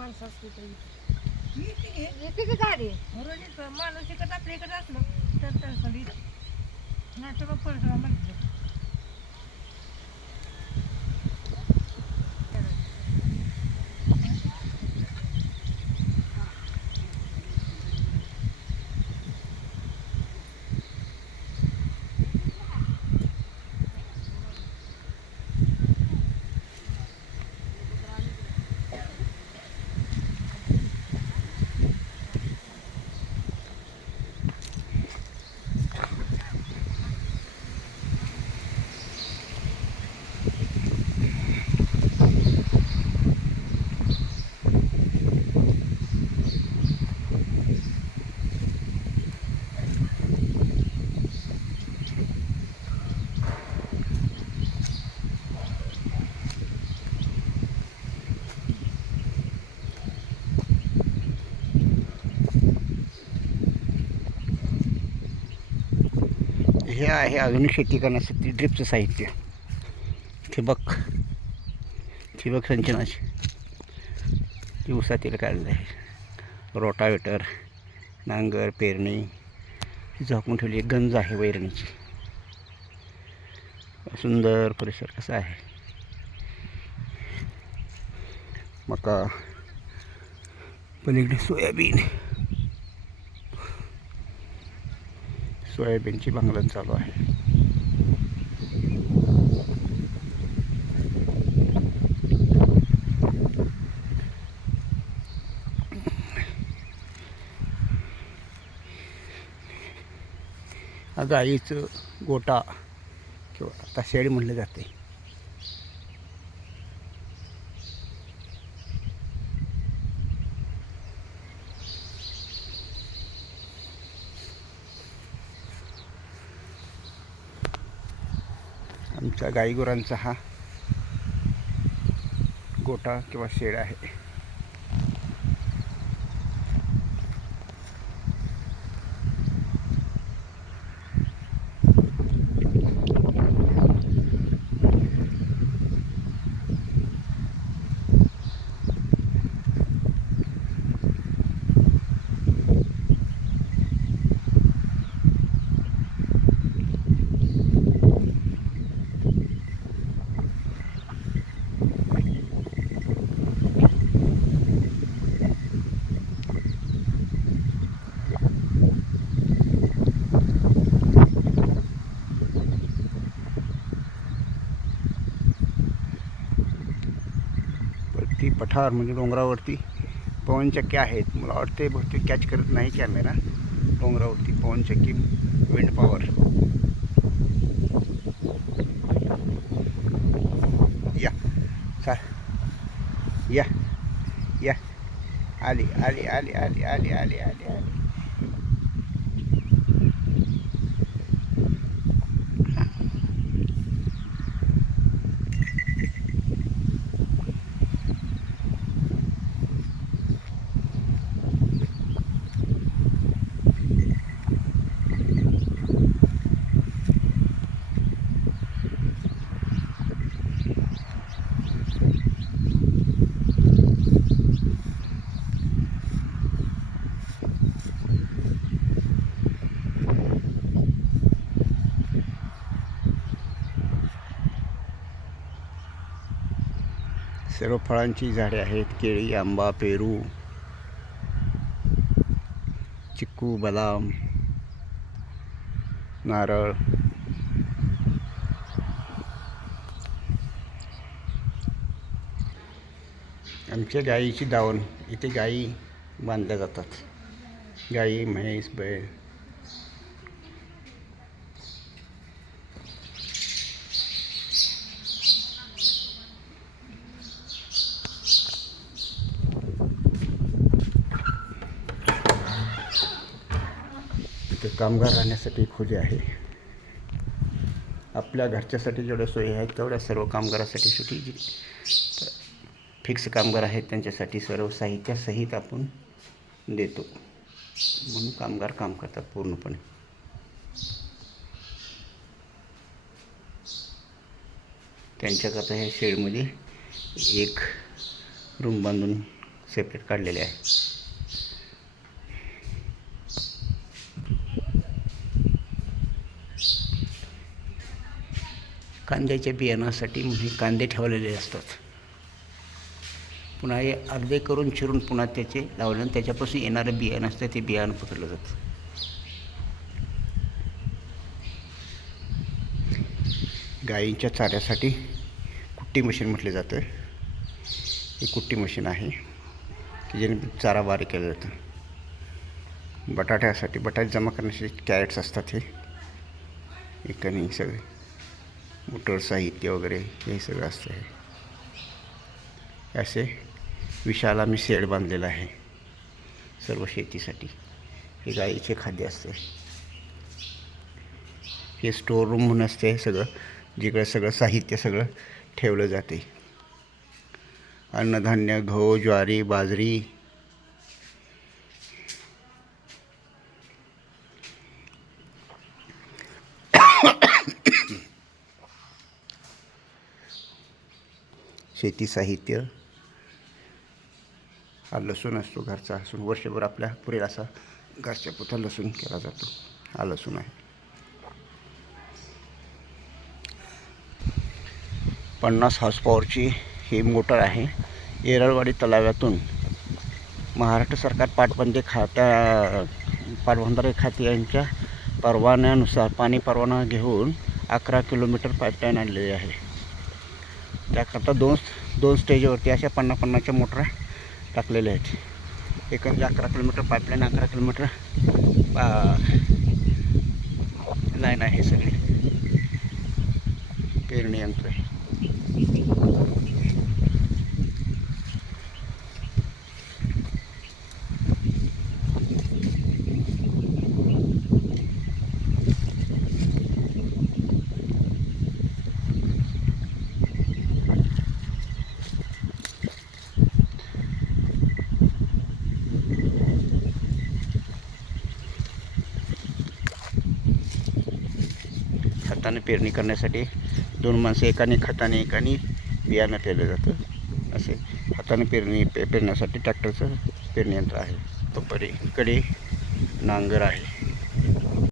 माणसं असली तरी येते की गाडी माणूस इकडं आपल्या इकडे असलं तर नाही तर मग परसरा म्हटलं हे आहे आधुनिक शेती करण्यासाठी ड्रिपचं साहित्य. ठिबक सिंचनाची ती ऊसातील काढलं आहे. रोटावेटर, नांगर, पेरणी झाकून ठेवली. एक गंज आहे वैरणीची. सुंदर परिसर कसा आहे. मका, पलीकडे सोयाबीनची भांगलन चालू आहे. गाईचं गोटा किंवा आता शेळी म्हणलं जाते. आमच्या गाईगुरांचा हा गोटा किंवा शेड आहे. ती पठार म्हणजे डोंगरावरती पवनचक्की आहेत. मला वाटते बहुतेक कॅच करत नाही कॅमेरा. डोंगरावरती पवनचक्की, विंड पॉवर. या सर या आली आली आली आली आली आली आली आली. सर्व फळांची झाडे आहेत. केळी, आंबा, पेरू, चिक्कू, बदाम, नारळ. आमच्या गाईची दावण. इथे गाई बांधल्या जातात. गाई, म्हैस, बैल. इथे कामगार राहण्यासाठी खोली आहे. आपल्या घरच्यासाठी जेवढ्या सोयी आहेत तेवढ्या सर्व कामगारासाठी छोटी जी फिक्स कामगार आहेत त्यांच्यासाठी सर्व साहित्यासहित आपण देतो. म्हणून कामगार काम करतात पूर्णपणे. त्यांच्याकरता ह्या शेडमध्ये एक रूम बांधून सेपरेट काढलेले आहे. कांद्याच्या बियाणासाठी म्हणजे कांदे ठेवलेले असतात. पुन्हा हे अर्धे करून चिरून पुन्हा त्याचे लावले आणि त्याच्यापासून येणारं बियाणं असतं ते बियाणं पकडलं जातं. गायींच्या चाऱ्यासाठी कुट्टी मशीन म्हटलं जातं. हे कुट्टी मशीन आहे की ज्याने चारा बारीक केला जातं. बटाट्यासाठी बटाटे जमा करण्यासाठी कॅरेट्स असतात. हे एकाने सगळे मोटर साहित्य वगैरे हे सगळं असतं. हे असे विशाल आम्ही शेड बांधलेला आहे सर्व शेतीसाठी. हे गाईचे खाद्य असते. हे स्टोअर रूम म्हणून असते. सगळं जिकडे सगळं साहित्य सगळं ठेवलं जाते. अन्नधान्य, गहू, ज्वारी, बाजरी, शेती साहित्य. हा लसूण असतो घरचा. लसूण वर्षभर आपल्या पुरेल असा घरच्या पुरता लसूण केला जातो. हा लसूण आहे. 50 हॉर्स पॉवरची ही मोटर आहे. येरळवाडी तलाव्यातून महाराष्ट्र सरकार पाटबंधारे खाते यांच्या परवान्यानुसार पाणी परवाना घेऊन 11 किलोमीटर पाईपलाईन आणलेली आहे. त्याकरता दोन स्टेजवरती अशा 50-50च्या मोटरा टाकलेल्या आहेत. एकंदर 11 किलोमीटर पाईपलाईन, 11 किलोमीटर लाईन आहे. सगळी पेरणी यंत्र आहे. खताने पेरणी करण्यासाठी 2 माणसं, एकाने खताने एकाने बियाणं पेरलं जातं. असे हाताने पेरण्यासाठी ट्रॅक्टरचं पेरणी यंत्र आहे. तो पलीकडे नांगर आहे.